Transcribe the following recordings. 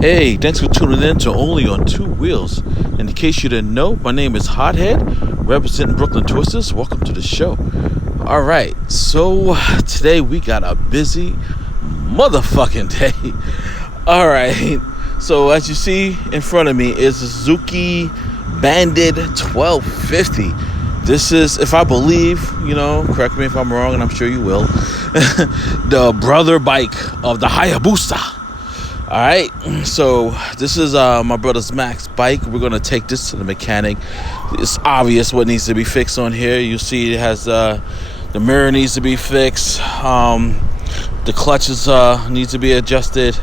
Hey, thanks for tuning in to Only on Two Wheels. In case you didn't know, my name is Hothead, representing Brooklyn Twisters. Welcome to the show. Alright, so today we got a busy motherfucking day. Alright, so as you see in front of me is a Suzuki Bandit 1250. This is, if I believe, correct me if I'm wrong, and I'm sure you will, the brother bike of the Hayabusa. Alright, so this is my brother's Max bike. We're going to take this to the mechanic. It's obvious what needs to be fixed on here. You see it has the mirror needs to be fixed. The clutches need to be adjusted.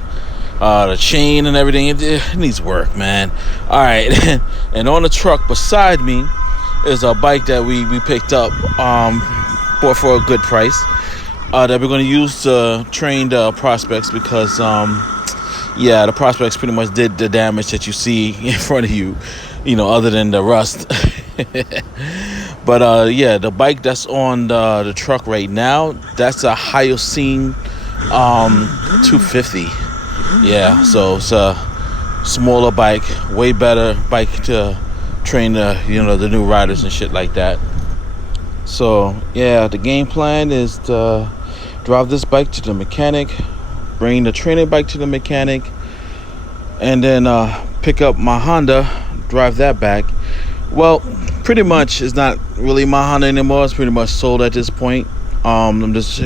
The chain and everything, it needs work, man. Alright, and on the truck beside me is a bike that we picked up, bought for a good price, that we're going to use to train the prospects because the prospects pretty much did the damage that you see in front of you, other than the rust. But the bike that's on the truck right now, that's a Hyoscene 250. Yeah, so it's a smaller bike, way better bike to train the new riders and shit like that. So the game plan is to drive this bike to the mechanic, bring the training bike to the mechanic, and then pick up my Honda, drive that back. Well, pretty much it's not really my Honda anymore. It's pretty much sold at this point. I'm just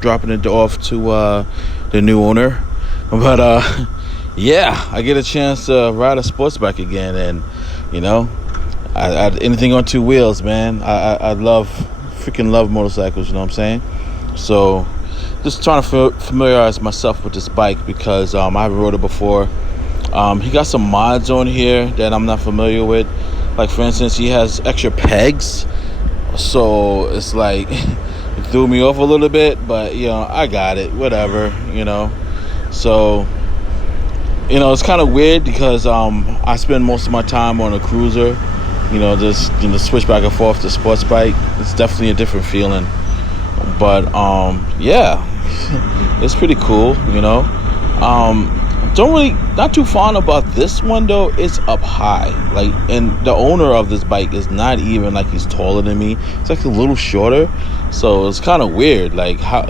dropping it off to the new owner. But I get a chance to ride a sports bike again, and I anything on two wheels, man. I freaking love motorcycles. You know what I'm saying? So just trying to familiarize myself with this bike because I haven't rode it before. He got some mods on here that I'm not familiar with. Like, for instance, he has extra pegs, so it's like it threw me off a little bit, but I got it, whatever. So it's kind of weird because I spend most of my time on a cruiser, just switch back and forth to sports bike. It's definitely a different feeling, but it's pretty cool. Not too fond about this one though. It's up high, and the owner of this bike is not even like he's taller than me. It's like a little shorter, so it's kind of weird. Like, how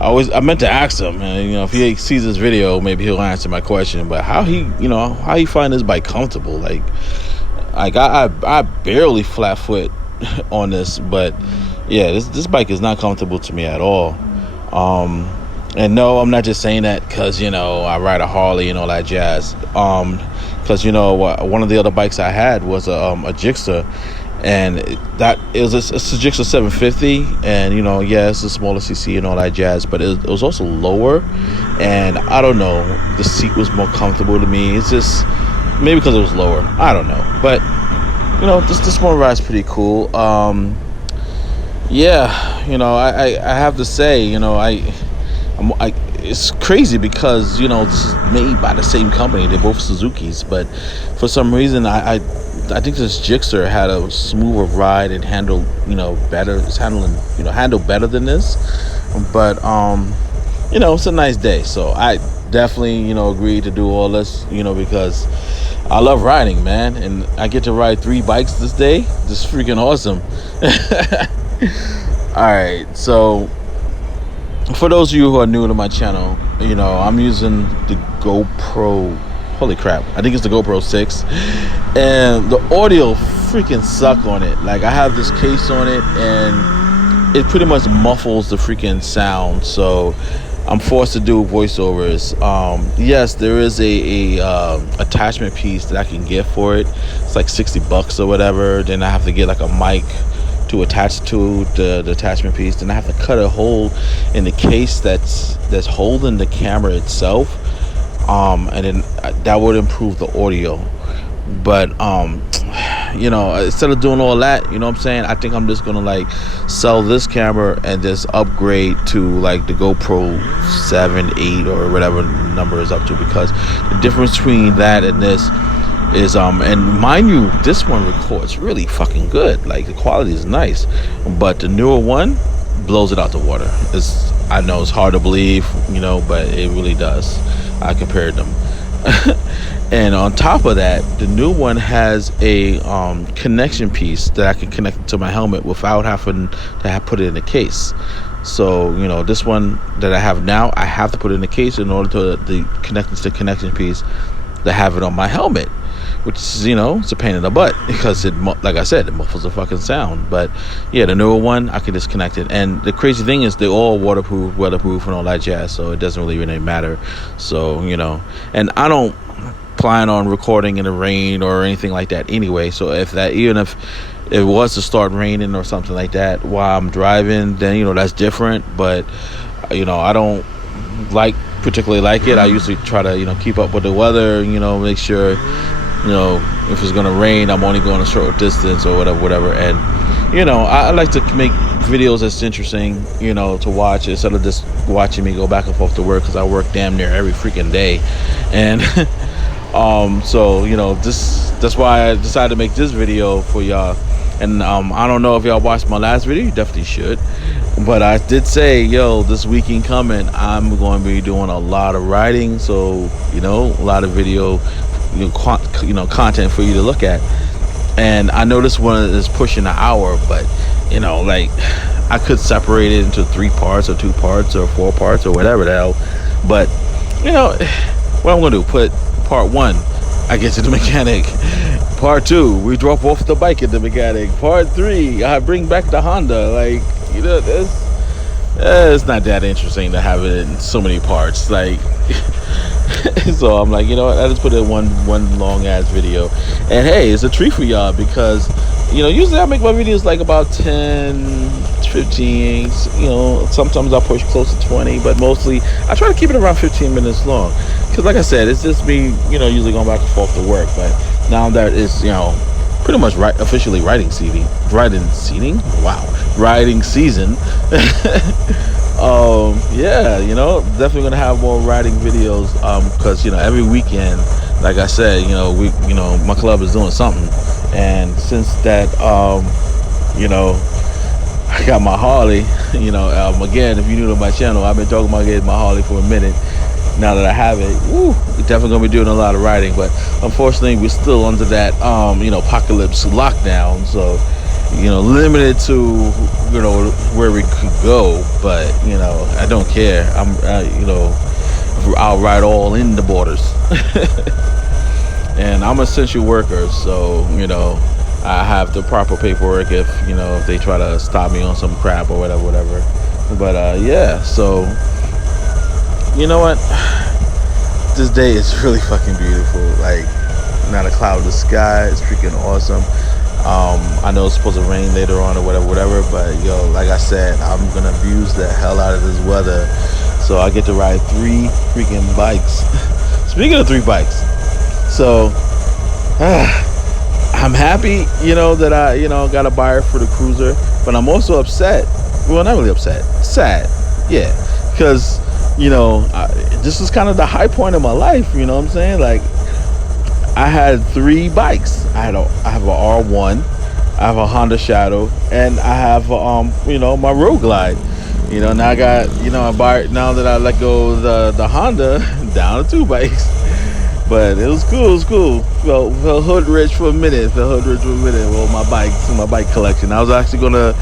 I meant to ask him, and if he sees this video, maybe he'll answer my question. But how he find this bike comfortable? Like I barely flat foot on this, but this bike is not comfortable to me at all. And no, I'm not just saying that because I ride a Harley and all that jazz. Because one of the other bikes I had was a Gixxer, and that is it's a Gixxer 750, and it's a smaller CC and all that jazz, but it was also lower, and I don't know, the seat was more comfortable to me. It's just maybe because it was lower, I don't know, but this one ride's pretty cool. I have to say, it's crazy because this is made by the same company. They're both Suzuki's, but for some reason I think this Gixxer had a smoother ride and handled better. It's handled better than this, but it's a nice day. So I definitely agreed to do all this because I love riding, man, and I get to ride 3 bikes this day. This is freaking awesome. All right, so for those of you who are new to my channel, I'm using the GoPro. Holy crap, I think it's the GoPro 6, and the audio freaking suck on it. Like, I have this case on it, and it pretty much muffles the freaking sound, so I'm forced to do voiceovers. Yes, there is a attachment piece that I can get for it. It's like $60 or whatever. Then I have to get like a mic to attach to the attachment piece. Then I have to cut a hole in the case that's holding the camera itself, and then that would improve the audio. But instead of doing all that, you know what I'm saying, I think I'm just gonna like sell this camera and just upgrade to like the GoPro 7, 8 or whatever number is up to, because the difference between that and this is and mind you, this one records really fucking good. Like the quality is nice, but the newer one blows it out the water. I know it's hard to believe, but it really does. I compared them. And on top of that, the new one has a connection piece that I can connect to my helmet without having to put it in a case. So, this one that I have now, I have to put it in a case in order to connect it to the connection piece to have it on my helmet, which is, it's a pain in the butt because like I said, it muffles the fucking sound. But yeah, the newer one, I can just connect it. And the crazy thing is they're all weatherproof and all that jazz, so it doesn't really matter. So, and I don't plan on recording in the rain or anything like that anyway. So even if it was to start raining or something like that while I'm driving, then that's different. But I don't particularly like it. I usually try to keep up with the weather, make sure if it's gonna rain, I'm only going a short distance or whatever. And I like to make videos that's interesting, to watch instead of just watching me go back and forth to work, because I work damn near every freaking day. And so that's why I decided to make this video for y'all. And I don't know if y'all watched my last video. You definitely should. But I did say, this weekend coming, I'm going to be doing a lot of writing, so a lot of video content for you to look at. And I know this one is pushing an hour, but I could separate it into 3 parts or 2 parts or 4 parts or whatever the hell. But what I'm gonna do, put part 1, I get to the mechanic. Part 2, we drop off the bike at the mechanic. Part 3, I bring back the Honda. It's not that interesting to have it in so many parts. So I'm like, I just put it in one long ass video. And hey, it's a treat for y'all because usually I make my videos like about 10, 15. Sometimes I push close to 20, but mostly I try to keep it around 15 minutes long. Because like I said, it's just me, usually going back and forth to work. But now that it's pretty much officially riding season. Yeah, definitely gonna have more riding videos, because every weekend, like I said, my club is doing something. And since that I got my Harley, again, if you're new to my channel, I've been talking about getting my Harley for a minute. Now that I have it, we're definitely gonna be doing a lot of riding. But unfortunately, we're still under that apocalypse lockdown, so limited to where we could go. But I don't care. I'll ride all in the borders. And I'm an essential worker, so I have the proper paperwork if they try to stop me on some crap or whatever. But yeah, so you know what, this day is really fucking beautiful. Like, not a cloud in the sky. It's freaking awesome. I know it's supposed to rain later on or whatever, but like I said, I'm gonna abuse the hell out of this weather. So I get to ride 3 freaking bikes. Speaking of 3 bikes, so I'm happy, that I, got a buyer for the cruiser, but I'm also upset. Well, not really upset, sad, yeah, because this is kind of the high point of my life. You know what I'm saying? Like, I had 3 bikes. I have a R1, I have a Honda Shadow, and I have my Road Glide. Now I got I buy it now that I let go of the Honda, down to 2 bikes. But it was cool. Felt hood rich for a minute. Well, my bike collection. I was actually gonna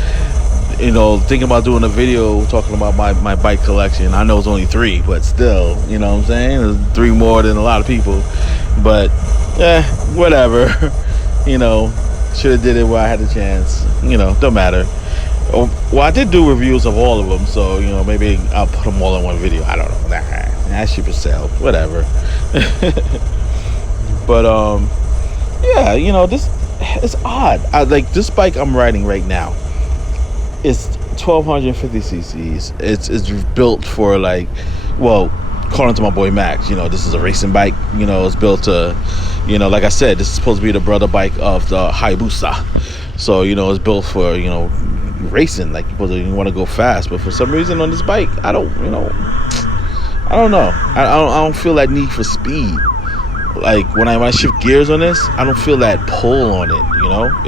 thinking about doing a video talking about my bike collection. I know it's only 3, but still, what I'm saying? It's 3 more than a lot of people. But whatever. Should have did it where I had the chance. Don't matter. Well, I did do reviews of all of them, so maybe I'll put them all in one video. I don't know. That shit would sell. Whatever. But yeah, this, it's odd. This bike I'm riding right now. It's 1250 cc's. It's built for according to my boy Max, this is a racing bike. It's built to, like I said, this is supposed to be the brother bike of the Hayabusa. So it's built for racing. Like, people want to go fast, but for some reason on this bike, I don't know. I don't feel that need for speed. like when I shift gears on this, I don't feel that pull on it.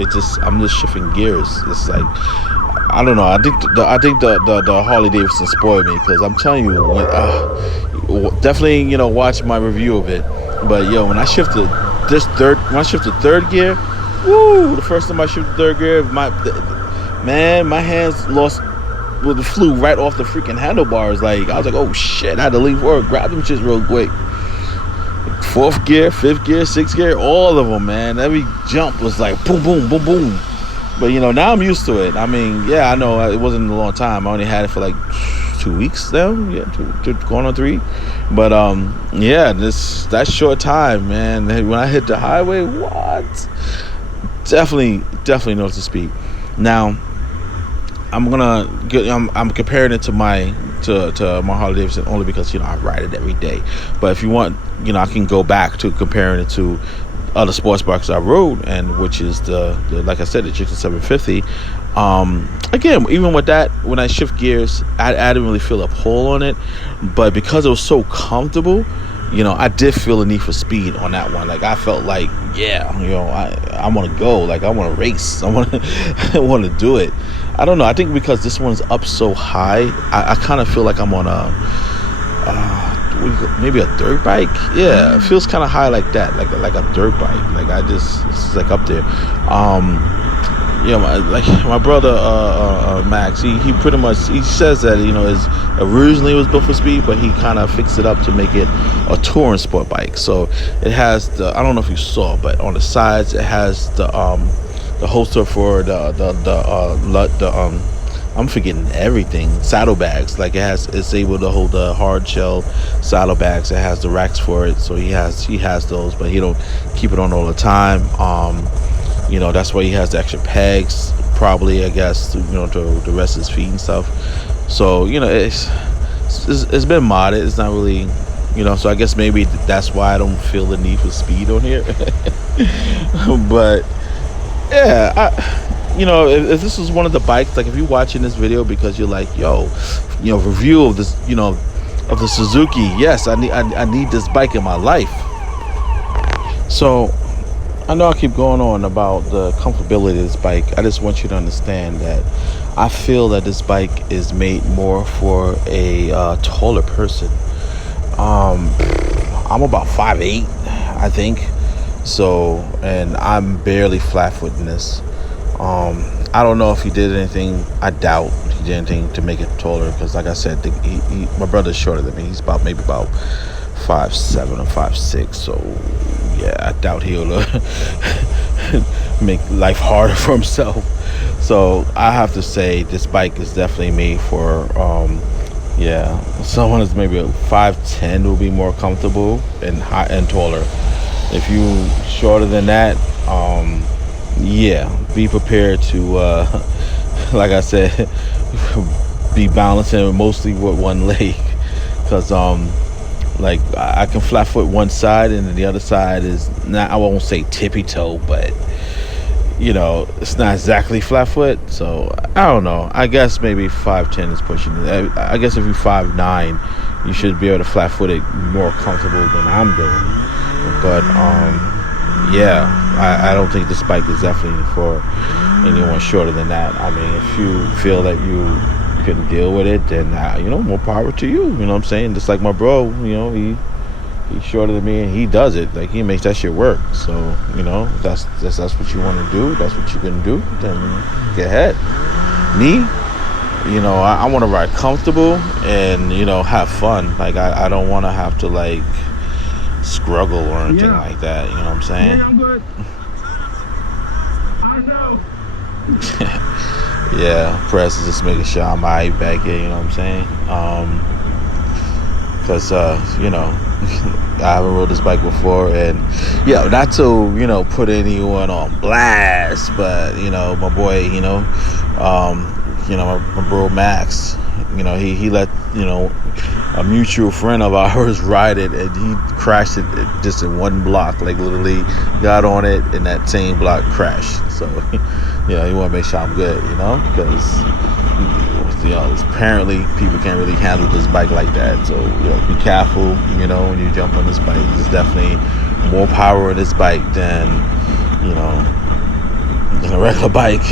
It just I'm just shifting gears. It's like I don't know. I think the Harley Davidson spoiled me because I'm telling you, definitely watch my review of it. But when I shifted third gear, woo! The first time I shifted third gear, my hands flew right off the freaking handlebars. Like I was like, oh shit! I had to leave work, grab them shits real quick. Fourth gear, fifth gear, sixth gear, all of them, man. Every jump was like boom, boom, boom, boom. But now I'm used to it. I mean, yeah, I know it wasn't a long time. I only had it for like 2 weeks now. Yeah, going on 3. But yeah, that short time, man. When I hit the highway, what? Definitely notice the speed. Now, I'm comparing it to my Harley Davidson only because I ride it every day. But if you want, I can go back to comparing it to other sports bikes I rode, and which is the like I said, the Gixxer 750. Again, even with that, when I shift gears, I didn't really feel a pull on it, but because it was so comfortable, I did feel a need for speed on that one. Like I felt like, yeah, I want to go, like I want to race, I want to do it. I don't know. I think because this one's up so high, I kind of feel like I'm on maybe a dirt bike. Yeah, it feels kind of high like that, like a dirt bike. Like it's like up there. My brother Max, he pretty much he says that is originally it was built for speed, but he kind of fixed it up to make it a touring sport bike. So it has I don't know if you saw, but on the sides it has the holster for I'm forgetting everything. Saddlebags, like it's able to hold the hard shell saddlebags. It has the racks for it, so he has those, but he don't keep it on all the time. That's why he has the extra pegs, probably, I guess, to rest his feet and stuff. So it's been modded. It's not really, so I guess maybe that's why I don't feel the need for speed on here. But yeah, if this was one of the bikes, like if you're watching this video because you're like, review of this, of the Suzuki, yes, I need this bike in my life. So I know I keep going on about the comfortability of this bike. I just want you to understand that I feel that this bike is made more for a taller person. I'm about 5'8", I think. So, and I'm barely flat-footing this. I don't know if he did anything. I doubt he did anything to make it taller because, like I said, my brother's shorter than me. He's maybe about 5'7" or 5'6". So, yeah, I doubt he'll make life harder for himself. So I have to say this bike is definitely made for someone that's maybe 5'10" will be more comfortable and high and taller. If you shorter than that, be prepared to like I said, be balancing mostly with one leg, because like I can flat foot one side and then the other side is not, I won't say tippy toe, but it's not exactly flat foot. So I don't know, I guess maybe 5'10" is pushing it. I guess if you're 5'9", you should be able to flat foot it more comfortable than I'm doing. But I don't think this bike is definitely for anyone shorter than that. I mean, if you feel that you can deal with it, then more power to you. You know what I'm saying? Just like my bro, he's shorter than me and he does it. Like, he makes that shit work. So that's what you want to do, that's what you can do, then get ahead. Me, I want to ride comfortable and have fun. Like, I don't want to have to like struggle or anything like that. You know what I'm saying? Yeah, I'm good. I know. Yeah, press is just making sure I'm alright back here. You know what I'm saying? Because I haven't rode this bike before, and not to put anyone on blast, but my boy, my bro Max, he let a mutual friend of ours ride it, and he crashed it just in one block. Like, literally got on it in that same block, crashed. So you want to make sure I'm good, because apparently people can't really handle this bike like that. So be careful, when you jump on this bike. It's definitely more power in this bike than, you know, than a regular bike.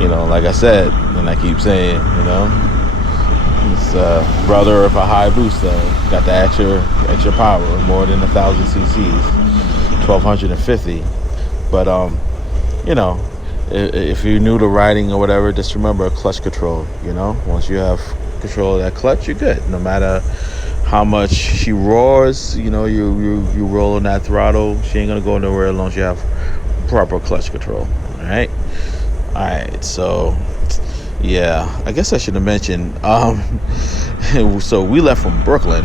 You know, like I said, and I keep saying, you know, it's brother of a high booster, got the extra power, more than 1,000 cc's, 1,250. But you know, if you're new to riding or whatever, just remember clutch control. You know, once you have control of that clutch, you're good. No matter how much she roars, you know, you roll on that throttle, she ain't gonna go nowhere as long as you have proper clutch control. All right. So yeah, I guess I should have mentioned. So we left from Brooklyn,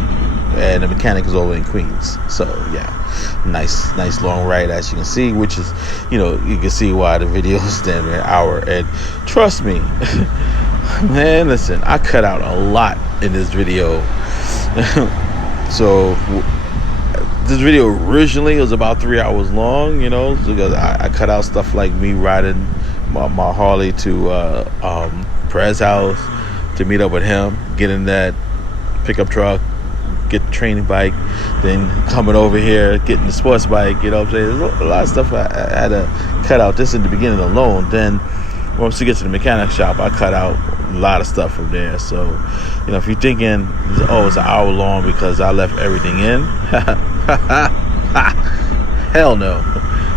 and the mechanic is over in Queens. So yeah, nice long ride, as you can see. Which is, you know, you can see why the video is damn an hour. And trust me, man, listen, I cut out a lot in this video. So this video originally was about 3 hours long, you know, because I cut out stuff like me riding my Harley to Perez's house to meet up with him, getting that pickup truck, get the training bike, then coming over here, getting the sports bike, you know what I'm saying? There's a lot of stuff I had to cut out just in the beginning alone. Then once you get to the mechanic shop, I cut out a lot of stuff from there. So, you know, if you're thinking, oh, it's an hour long because I left everything in, hell no.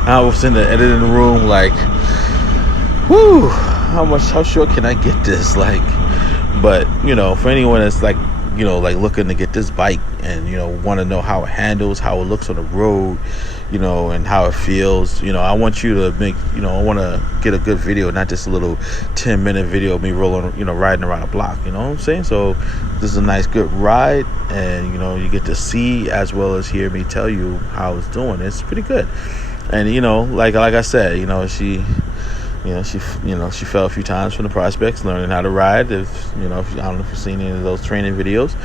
I was in the editing room like, whoo, how short can I get this? Like, but, you know, for anyone that's like, you know, like looking to get this bike and, you know, want to know how it handles, how it looks on the road, you know, and how it feels, you know, I want you to make, you know, I want to get a good video, not just a little 10-minute video of me rolling, you know, riding around a block, you know what I'm saying? So this is a nice, good ride, and, you know, you get to see as well as hear me tell you how it's doing. It's pretty good. And, you know, like I said, you know, she fell a few times from the prospects, learning how to ride. If you know, I don't know if you've seen any of those training videos,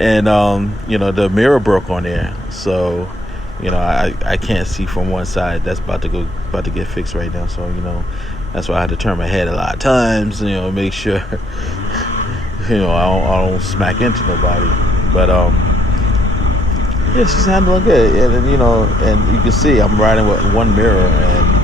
and you know, the mirror broke on there, so you know, I can't see from one side. That's about to get fixed right now. So you know, that's why I had to turn my head a lot of times. You know, make sure you know I don't smack into nobody. But yeah, she's handling good, and you know, and you can see I'm riding with one mirror and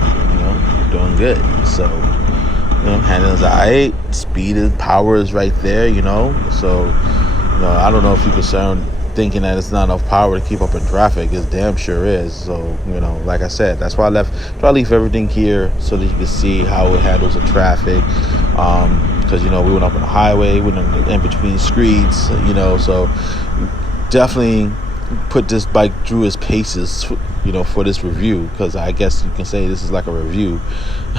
doing good. So, you know, handling's alright, speed and power is right there, you know. So, you know, I don't know if you're concerned thinking that it's not enough power to keep up in traffic. It damn sure is. So, you know, like I said, that's why I leave everything here so that you can see how it handles the traffic. Because, you know, we went up on the highway, we went in between streets, you know, so definitely put this bike through its paces, you know, for this review, because I guess you can say this is like a review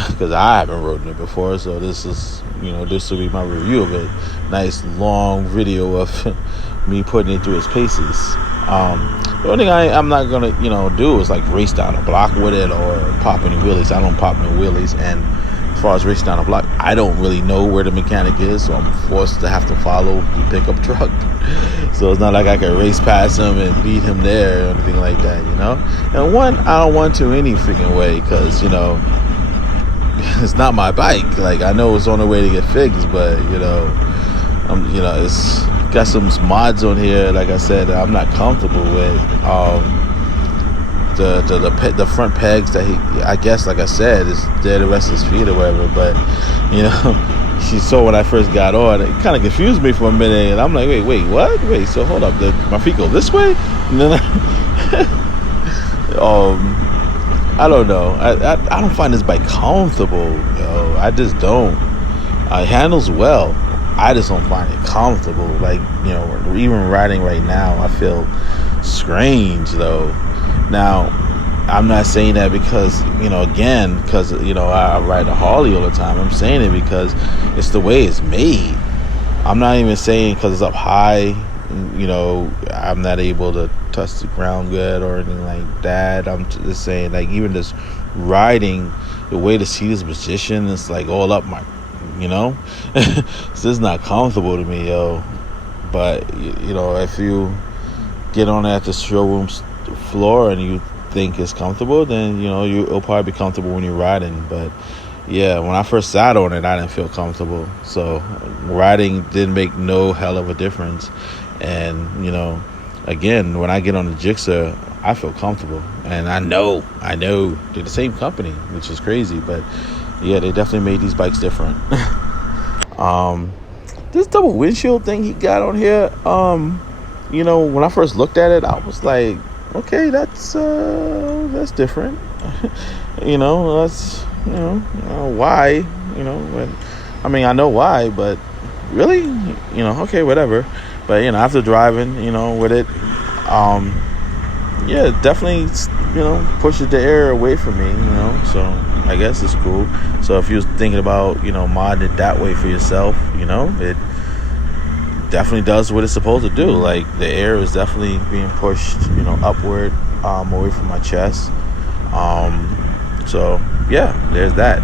because I haven't ridden it before. So this is, you know, this will be my review of it. Nice long video of me putting it through its paces. The only thing I'm not gonna, you know, do is like race down a block with it or pop any wheelies. I don't pop no wheelies, and as far as racing down a block, I don't really know where the mechanic is, so I'm forced to have to follow the pickup truck. So it's not like I can race past him and beat him there or anything like that, you know. And one, I don't want to any freaking way, because, you know, it's not my bike. Like, I know it's on the way to get fixed, but you know, you know, it's got some mods on here, like I said, that I'm not comfortable with. The front pegs that I guess, like I said, is dead the rest of his feet or whatever. But you know, she saw when I first got on, it kind of confused me for a minute, and I'm like, wait, what? Wait, so hold up, my feet go this way? And then I don't know. I don't find this bike comfortable, yo. I just don't. It handles well. I just don't find it comfortable. Like, you know, even riding right now, I feel strange though. Now, I'm not saying that because, you know, again, because, you know, I ride a Harley all the time. I'm saying it because it's the way it's made. I'm not even saying because it's up high, you know, I'm not able to touch the ground good or anything like that. I'm just saying, like, even just riding, the way the seat is positioned, it's like all up my, you know, it's just not comfortable to me, yo. But, you know, if you get on at the showroom floor and you think it's comfortable, then, you know, it'll probably be comfortable when you're riding. But yeah, when I first sat on it, I didn't feel comfortable. So riding didn't make no hell of a difference. And, you know, again, when I get on the Gixxer, I feel comfortable, and I know they're the same company, which is crazy, but yeah, they definitely made these bikes different. This double windshield thing he got on here, when I first looked at it, I was like, okay, that's different. That's why, I know why, but really, okay, whatever. But after driving, with it, yeah, it definitely, pushes the air away from me, so I guess it's cool. So if you're thinking about, modding it that way for yourself, it definitely does what it's supposed to do. Like, the air is definitely being pushed, upward, away from my chest. So yeah, there's that.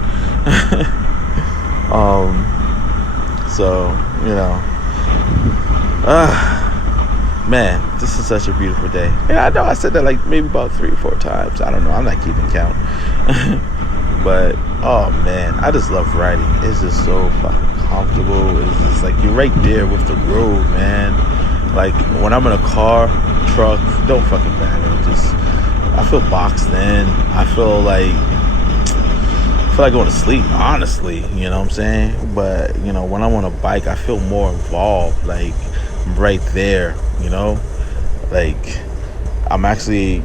So, man, this is such a beautiful day. Yeah, I know I said that like maybe about 3 or 4 times. I don't know. I'm not keeping count. But, oh man, I just love riding. It's just so fucking comfortable. It's just like you're right there with the road, man. Like, when I'm in a car, truck, don't fucking matter. Just, I feel boxed in. I feel like going to sleep, honestly. You know what I'm saying? But, when I'm on a bike, I feel more involved. Like, I'm right there, Like, I'm actually,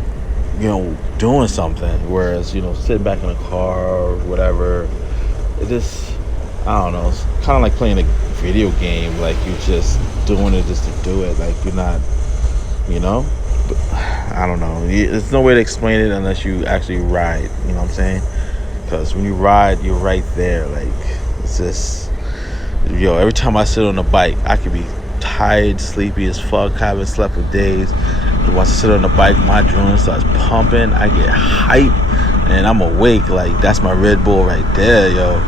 doing something. Whereas, sitting back in a car or whatever, it just, I don't know. It's kind of like playing a video game. Like, you're just doing it just to do it. Like, you're not, But, I don't know. There's no way to explain it unless you actually ride. You know what I'm saying? Because when you ride, you're right there. Like, it's just, every time I sit on a bike, I could be tired, sleepy as fuck, haven't slept for days. But once I sit on the bike, my adrenaline starts pumping. I get hype, and I'm awake. Like, that's my Red Bull right there, yo.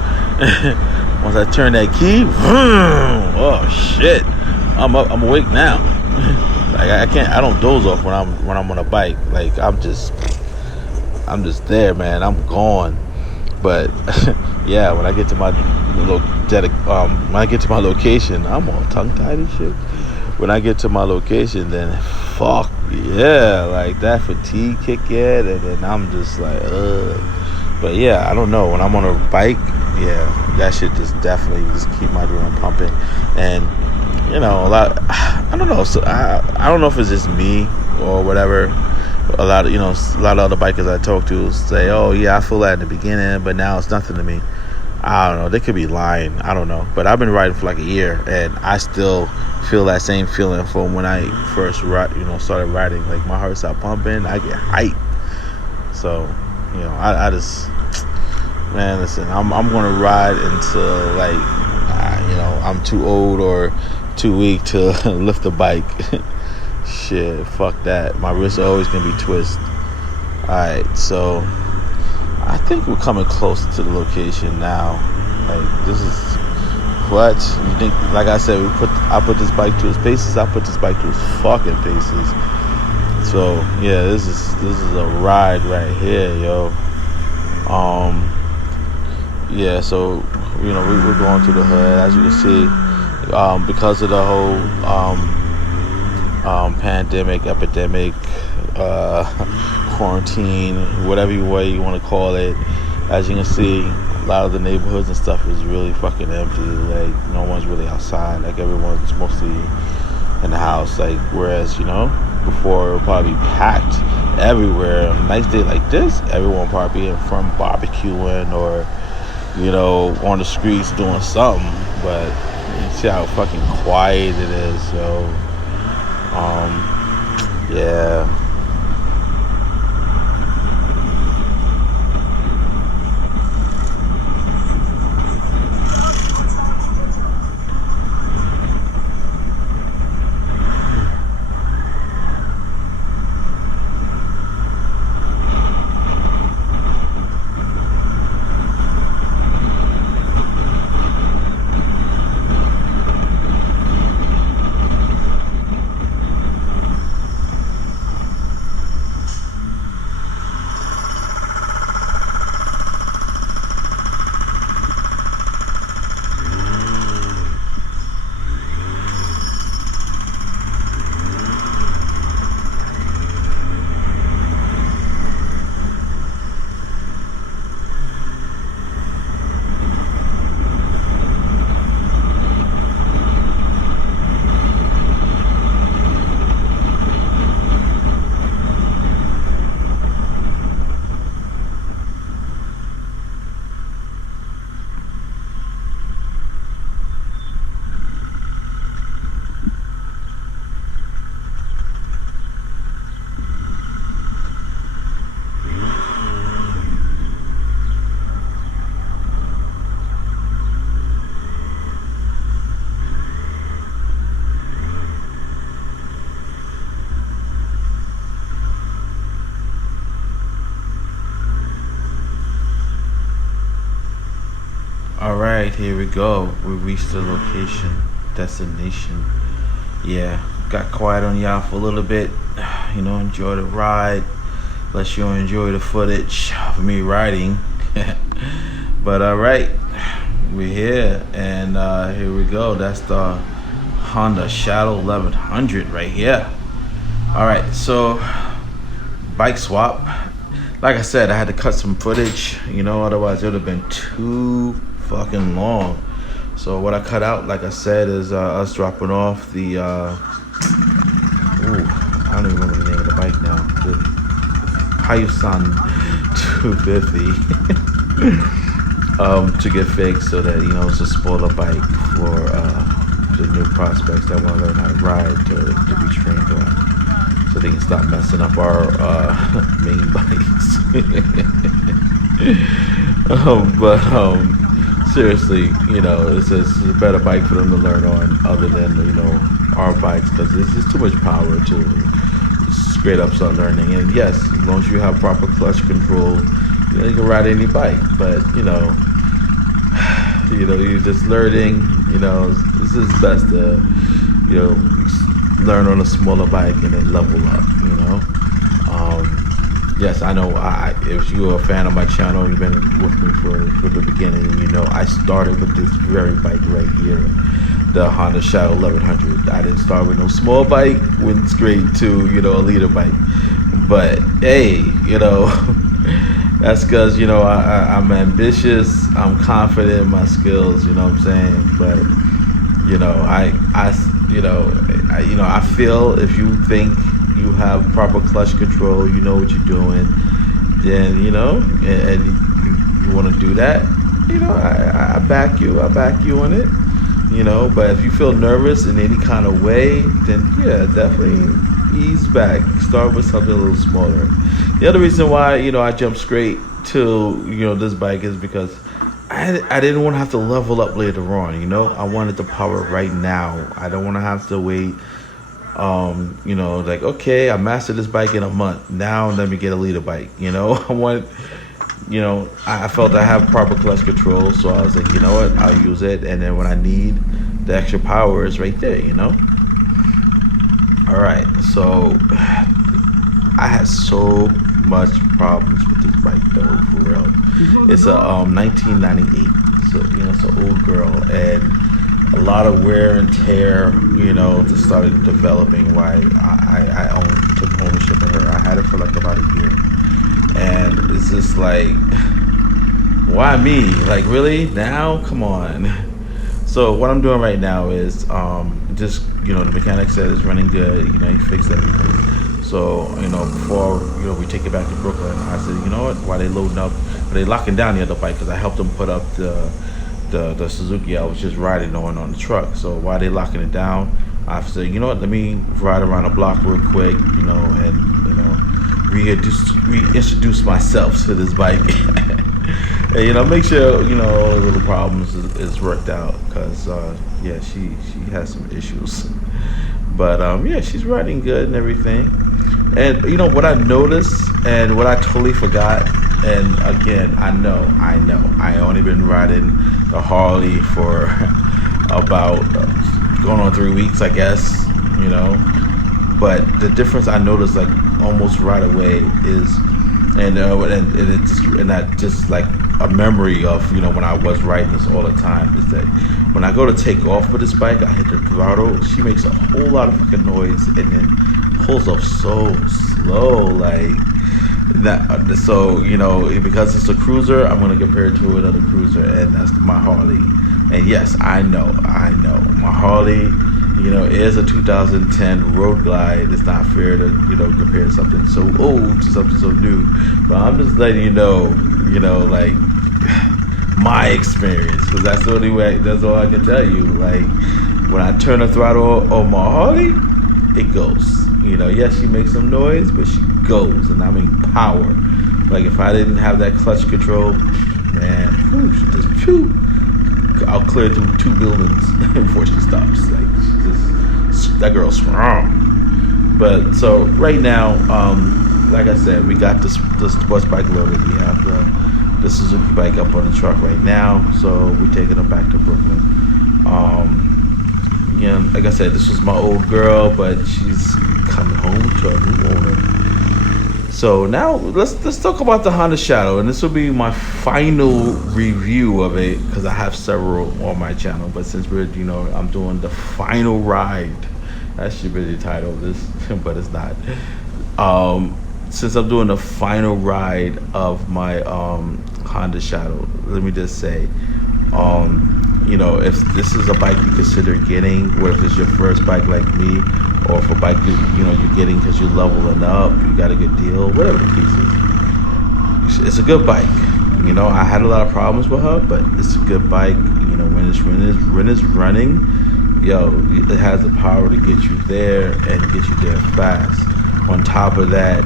Once I turn that key, vroom, oh shit, I'm up. I'm awake now. Like, I don't doze off when I'm on a bike. Like, I'm just there, man. I'm gone. But yeah, when I get to my location, I'm all tongue tied and shit. When I get to my location, then fuck yeah, like that fatigue kick in, and then I'm just like, ugh. But yeah, I don't know. When I'm on a bike, yeah, that shit just definitely just keep my adrenaline pumping, and a lot. I don't know. So I don't know if it's just me or whatever. A lot of other bikers I talk to say, oh yeah, I feel that in the beginning, but now it's nothing to me. I don't know, they could be lying, I don't know, but I've been riding for like a year, and I still feel that same feeling from when I first started riding. Like, my heart stopped pumping, I get hyped. So I just, man, listen, I'm gonna ride until like I'm too old or too weak to lift the bike. Shit, fuck that. My wrists are always gonna be twisted. Alright, so I think we're coming close to the location now. Like, this is what you think. Like I said, I put this bike to its paces. I put this bike to its fucking paces. So yeah, this is a ride right here, yo. Yeah, so we're going through the hood, as you can see, because of the whole pandemic, epidemic, quarantine, whatever way you want to call it. As you can see, a lot of the neighborhoods and stuff is really fucking empty. Like, no one's really outside. Like, everyone's mostly in the house. Like, whereas before it would probably be packed everywhere. On a nice day like this, everyone probably in front barbecuing or on the streets doing something. But you see how fucking quiet it is. So yeah. All right, here we go. We reached the location, destination. Yeah, got quiet on y'all for a little bit. Enjoy the ride. Let you enjoy the footage of me riding. But all right, we're here, and here we go. That's the Honda Shadow 1100 right here. All right, so bike swap. Like I said, I had to cut some footage, otherwise it would have been too fucking long. So what I cut out, like I said, is us dropping off the I don't even remember the name of the bike now. The Hyusan 250 to get fixed, so that it's a spoiler bike for the new prospects that want to learn how to ride to be trained on, so they can stop messing up our main bikes. Seriously, it's a better bike for them to learn on, other than our bikes, because it's just too much power to straight up start learning. And yes, as long as you have proper clutch control, you can ride any bike. But you're just learning. This is best to learn on a smaller bike and then level up. Yes, I know. If you're a fan of my channel, you've been with me for the beginning, and I started with this very bike right here, the Honda Shadow 1100. I didn't start with no small bike, went straight to a leader bike. But hey, that's because I'm ambitious, I'm confident in my skills. You know what I'm saying? But I feel if you think you have proper clutch control, you know what you're doing, then and you want to do that, I back you on it, but if you feel nervous in any kind of way, then yeah, definitely ease back, start with something a little smaller. The other reason why I jumped straight to this bike is because I didn't want to have to level up later on. I wanted the power right now. I don't want to have to wait. Like, okay, I mastered this bike in a month. Now let me get a leader bike. I want, I felt I have proper clutch control, so I was like, you know what, I'll use it. And then when I need the extra power, is right there. All right, so I had so much problems with this bike though, for real. It's a 1998, so it's an old girl, and a lot of wear and tear, just started developing. Why I took ownership of her. I had it for like about a year, and it's just like, why me? Like, really? Now? Come on. So what I'm doing right now is just the mechanic said it's running good. He fixed everything. So before we take it back to Brooklyn, I said, you know what? While they loading up, they locking down the other bike, because I helped them put up the Suzuki I was just riding on the truck. So while they locking it down, I said, you know what, let me ride around the block real quick, and reintroduce myself to this bike. And make sure all the little problems is worked out, because yeah, she has some issues. But yeah, she's riding good and everything. And what I noticed, and what I totally forgot, and again, I know I only been riding the Harley for about going on 3 weeks, I guess, but the difference I noticed, like, almost right away is, and that just like a memory of when I was riding this all the time, is that when I go to take off with this bike, I hit the throttle, she makes a whole lot of fucking noise, and then pulls off so slow, like that. So because it's a cruiser, I'm gonna compare it to another cruiser, and that's my Harley. And yes, I know my Harley is a 2010 Road Glide. It's not fair to compare something so old to something so new, but I'm just letting like my experience, because that's the only way, that's all I can tell you. Like, when I turn the throttle on my Harley, it goes. Yes, she makes some noise, but she goes, and I mean power. Like, if I didn't have that clutch control, man, I'll clear through 2 buildings before she stops. Like, that girl's strong. But so right now, like I said, we got the sports bike loaded. We have the Suzuki bike up on the truck right now. So we're taking her back to Brooklyn. Like I said, this was my old girl, but she's coming home to a new owner. So now let's talk about the Honda Shadow, and this will be my final review of it because I have several on my channel. But since I'm doing the final ride. That should be the title of this, but it's not. Since I'm doing the final ride of my Honda Shadow, let me just say, if this is a bike you consider getting, or if it's your first bike like me, or if a bike you're getting because you're leveling up, you got a good deal, whatever the case is, it's a good bike. I had a lot of problems with her, but it's a good bike. When it's running, it has the power to get you there and get you there fast. On top of that,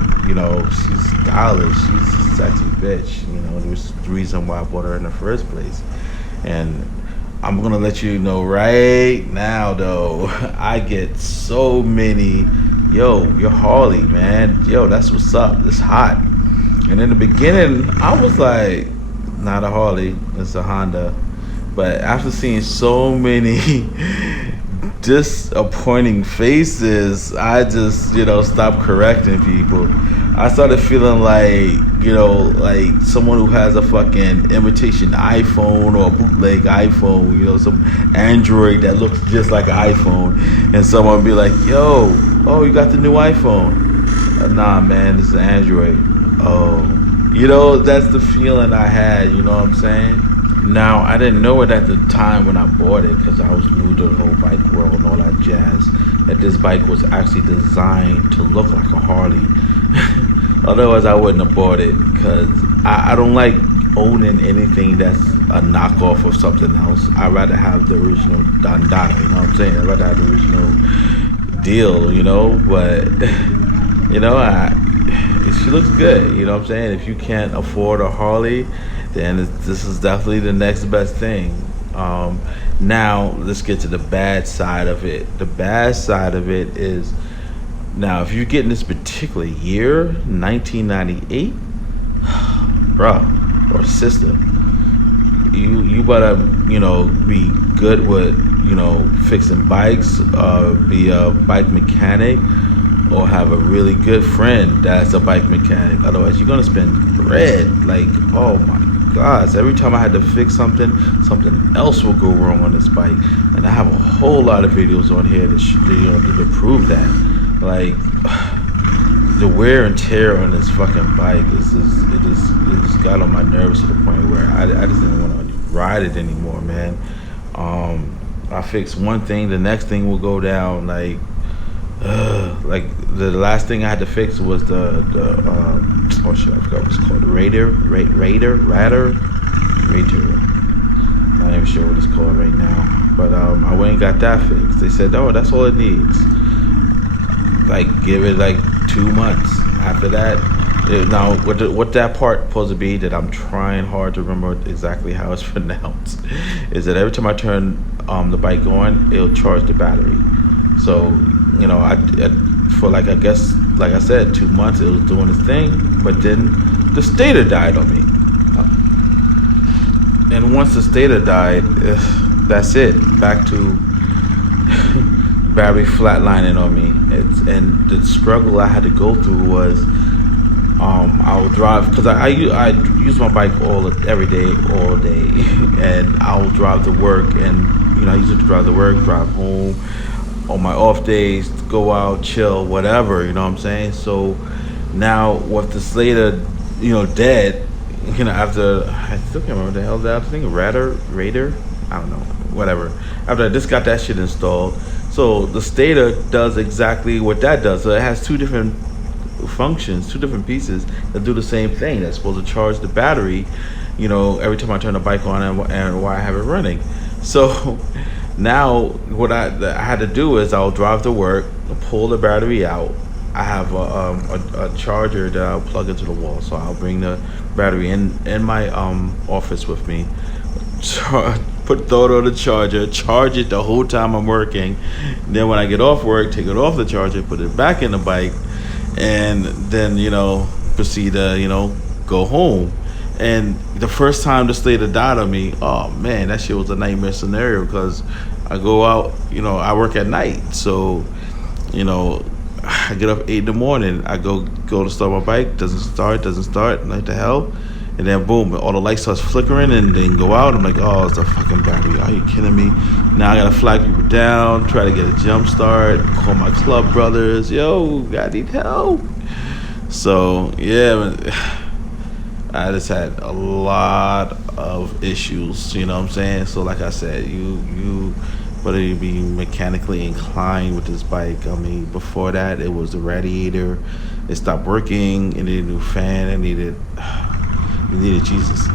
she's stylish. She's a sexy bitch. It was the reason why I bought her in the first place. And I'm gonna let you know right now, though, I get so many, you're Harley, man. That's what's up. It's hot. And in the beginning, I was like, not a Harley, it's a Honda. But after seeing so many disappointing faces, I just, stopped correcting people. I started feeling like, like someone who has a fucking imitation iPhone or a bootleg iPhone, some Android that looks just like an iPhone, and someone be like, you got the new iPhone. Nah, man, this is Android. That's the feeling I had, you know what I'm saying? Now, I didn't know it at the time when I bought it because I was new to the whole bike world and all that jazz, that this bike was actually designed to look like a Harley. Otherwise, I wouldn't have bought it because I don't like owning anything that's a knockoff of something else. I'd rather have the original Dandana, you know what I'm saying? I'd rather have the original deal, but, she looks good, you know what I'm saying? If you can't afford a Harley, then this is definitely the next best thing. Now, let's get to the bad side of it. The bad side of it is, now, if you're getting this particular year, 1998, bruh, or sister, you better, be good with, fixing bikes, be a bike mechanic, or have a really good friend that's a bike mechanic. Otherwise, you're gonna spend bread. Like, oh my gosh, every time I had to fix something else will go wrong on this bike. And I have a whole lot of videos on here to prove that. Like, the wear and tear on this fucking bike it just got on my nerves to the point where I just didn't want to ride it anymore, man. I fixed one thing, the next thing will go down. Like the last thing I had to fix was the oh shit, I forgot what it's called. The Raider. I'm not even sure what it's called right now. But I went and got that fixed. They said, oh, that's all it needs. Like, give it like 2 months. After that, now what that part supposed to be, that I'm trying hard to remember exactly how it's pronounced, is that every time I turn the bike on, it'll charge the battery. So, I for like, I guess, like I said, 2 months it was doing its thing, but then the stator died on me. And once the stator died, that's it. Back to battery flatlining on me. And the struggle I had to go through was, I would drive, because I use my bike every day, all day, and I will drive to work, and I use it to drive to work, drive home, on my off days, go out, chill, whatever, you know what I'm saying? So now with the Slater, dead, after, I still can't remember the hell that I was thinking, Raider, I don't know, whatever. After I just got that shit installed, so the Stator does exactly what that does. So it has two different functions, two different pieces that do the same thing. That's supposed to charge the battery, every time I turn the bike on and while I have it running. So now what I had to do is I'll drive to work, pull the battery out. I have a charger that I'll plug into the wall, so I'll bring the battery in my office with me, throw it on the charger, charge it the whole time I'm working. Then when I get off work, take it off the charger, put it back in the bike, and then proceed to go home. And the first time this lady died on me, oh man, that shit was a nightmare scenario because I go out, I work at night, so you know, I get up 8 in the morning. I go to start my bike. Doesn't start. Like the hell, and then boom, all the lights starts flickering and then go out. I'm like, oh, it's the fucking battery. Are you kidding me? Now I gotta flag people down, try to get a jump start, call my club brothers. Yo, I need help. So yeah, I just had a lot of issues. You know what I'm saying? So like I said, you whether you be mechanically inclined with this bike. I mean, before that, it was the radiator. It stopped working. It needed a new fan. It needed Jesus.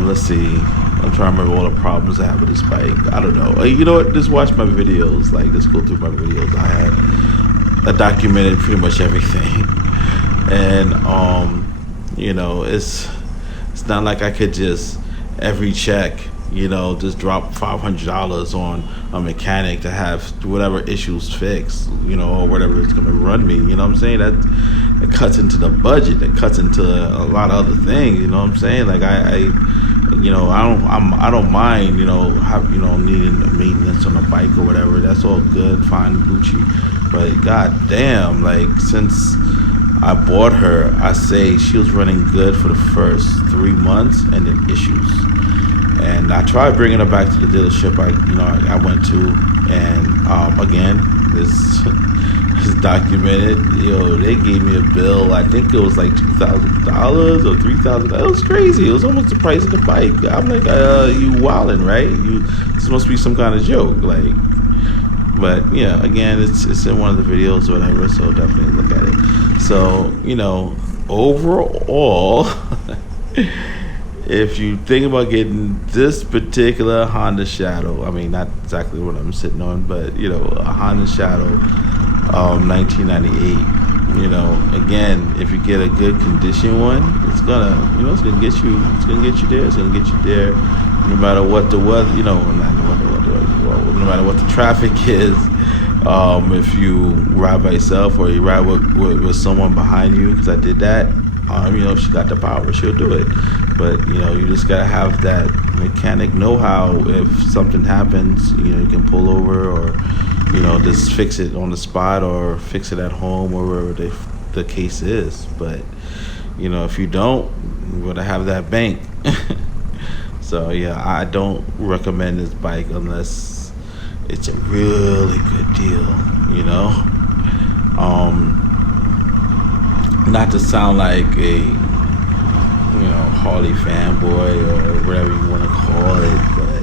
Let's see. I'm trying to remember all the problems I have with this bike. I don't know. You know what? Just watch my videos. Like, just go through my videos. I documented pretty much everything. And it's not like I could just every check, just drop $500 on a mechanic to have whatever issues fixed, or whatever it's gonna run me. You know what I'm saying? That cuts into the budget. That cuts into a lot of other things. You know what I'm saying? Like I don't mind, needing maintenance on a bike or whatever. That's all good, fine, Gucci. But god damn, like since I bought her, I say she was running good for the first 3 months and then issues. And I tried bringing her back to the dealership I went to, and again, this is documented. They gave me a bill. I think it was like $2,000 or $3,000. It was crazy. It was almost the price of the bike. I'm like, you wildin', right? This must be some kind of joke, like. But yeah, again, it's in one of the videos or whatever, so definitely look at it. So overall. If you think about getting this particular Honda Shadow, I mean, not exactly what I'm sitting on, but a Honda Shadow, 1998. Again, if you get a good condition one, it's gonna get you there. It's gonna get you there, no matter what the weather, no matter what the traffic is. If you ride by yourself or you ride with someone behind you, because I did that. If she got the power, she'll do it. But you just gotta have that mechanic know-how. If something happens, you can pull over or just fix it on the spot or fix it at home or wherever the case is. But if you don't, you're gonna have that bank. So yeah, I don't recommend this bike unless it's a really good deal. Not to sound like a Harley fanboy or whatever you want to call it, but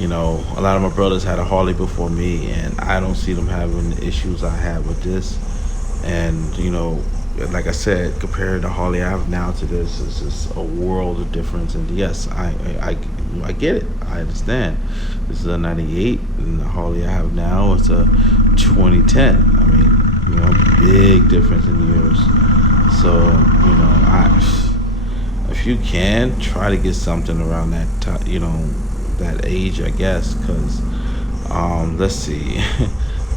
a lot of my brothers had a Harley before me, and I don't see them having the issues I had with this. And like I said, compared to the Harley I have now to this, it's just a world of difference. And yes, I get it. I understand. This is a 98, and the Harley I have now is a 2010. I mean, big difference in years. So, if you can, try to get something around that, that age, I guess, because, let's see,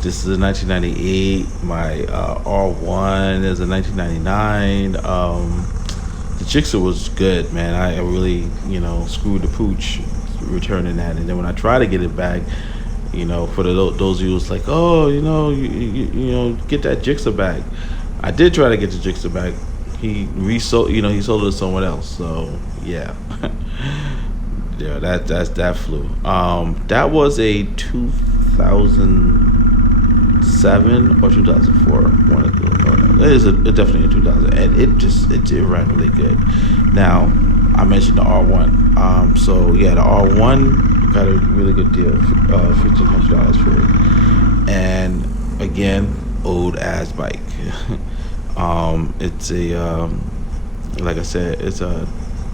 this is a 1998, my R1 is a 1999, the Jixer was good, man. I really, screwed the pooch returning that, and then when I try to get it back, for those of you who's like, oh, you get that Jixer back. I did try to get the Jixer back. He resold, he sold it to someone else. So yeah, yeah, that flew. That was a 2007 or 2004. One of the, it is definitely a 2000, and it ran really good. Now I mentioned the R1. So yeah, the R1 got a really good deal, $1,500 for it, and again, old ass bike. It's a like I said, it's a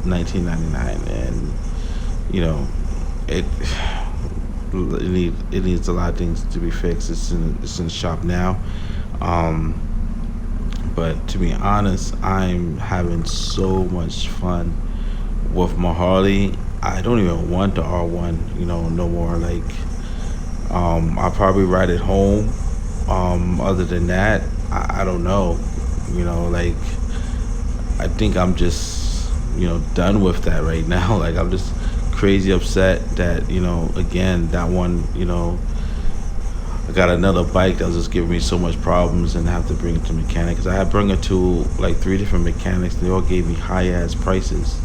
1999, and it needs a lot of things to be fixed. It's in the shop now. But to be honest, I'm having so much fun with my Harley. I don't even want the R1, no more. Like, I'll probably ride it home. Other than that, I don't know. Like, I think I'm just done with that right now. Like I'm just crazy upset that again that one I got another bike that was just giving me so much problems and I have to bring it to mechanic because I had bring it to like three different mechanics. And they all gave me high ass prices.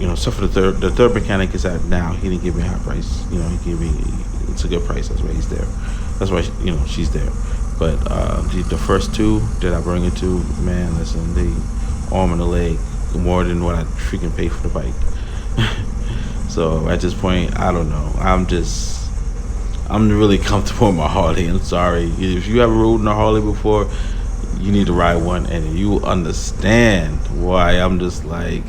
Except for the third mechanic is at now. He didn't give me a high price. He gave me it's a good price. That's why he's there. That's why she's there. But the first two that I bring it to, man, listen, they arm and a leg more than what I freaking pay for the bike. So at this point, I don't know. I'm really comfortable with my Harley. I'm sorry. If you ever rode in a Harley before, you need to ride one, and you understand why I'm just like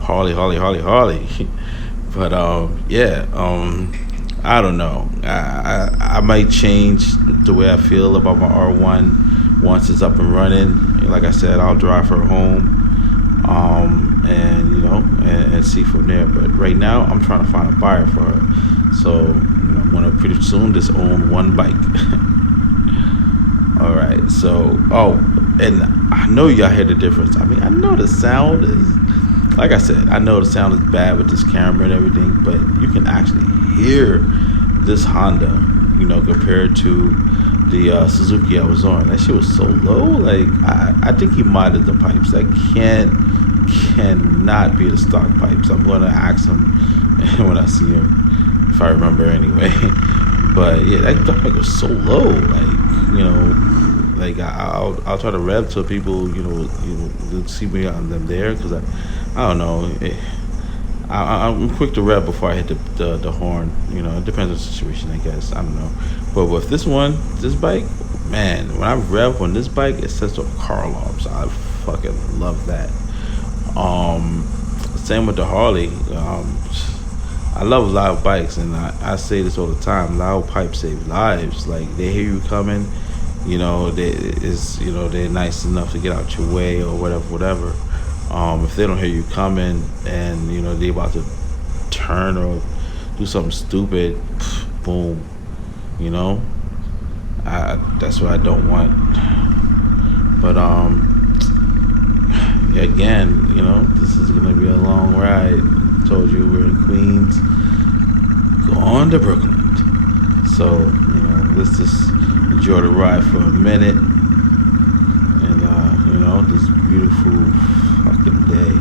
Harley. But yeah, I don't know. I might change the way I feel about my R1 once it's up and running. Like I said, I'll drive her home, and and see from there. But right now, I'm trying to find a buyer for her. So I'm gonna pretty soon just own one bike. All right. So and I know y'all hear the difference. I mean, I know the sound is, like I said, I know the sound is bad with this camera and everything, but you can actually hear this Honda, compared to the Suzuki I was on. That shit was so low. Like I think he modded the pipes. That cannot be the stock pipes. I'm gonna ask him when I see him, if I remember anyway. But yeah, that bike was so low. Like I'll try to rev to people, see me on them there because I don't know. I'm quick to rev before I hit the horn. It depends on the situation, I guess. I don't know. But with this bike, man, when I rev on this bike, it sets off car alarms. I fucking love that. Same with the Harley. I love loud bikes, and I say this all the time. Loud pipes save lives. Like they hear you coming, they're nice enough to get out your way or whatever. If they don't hear you coming and they about to turn or do something stupid, boom, that's what I don't want. But again, this is gonna be a long ride. I told you we're in Queens, going to Brooklyn. So let's just enjoy the ride for a minute, and this beautiful fucking day.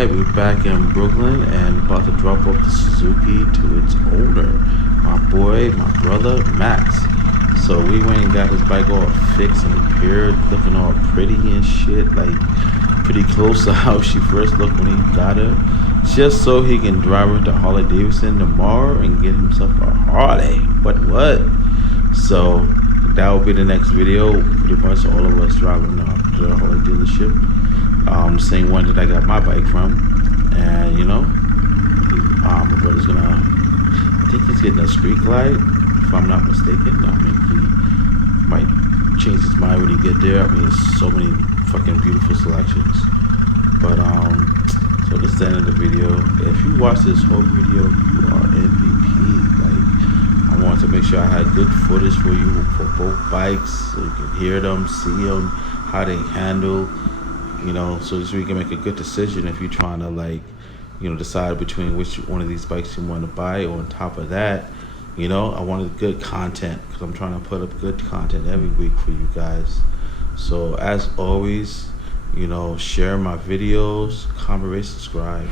Alright, we're back in Brooklyn and about to drop off the Suzuki to its owner, my boy, my brother, Max. So we went and got his bike all fixed and repaired, looking all pretty and shit, like pretty close to how she first looked when he got her, just so he can drive her to Harley Davidson tomorrow and get himself a Harley. What? So that will be the next video, pretty much all of us driving to the Harley dealership. The same one that I got my bike from, and you know, my brother's gonna, I think he's getting a street glide, if I'm not mistaken. I mean, he might change his mind when he get there. I mean, there's so many fucking beautiful selections. But so this is the end of the video. If you watch this whole video, you are MVP. Like, I wanted to make sure I had good footage for you for both bikes, so you can hear them, see them, how they handle. You know, so this way you can make a good decision if you're trying to, like, you know, decide between which one of these bikes you want to buy. Or on top of that, you know, I wanted good content because I'm trying to put up good content every week for you guys. So as always, you know, share my videos, comment, rate, subscribe.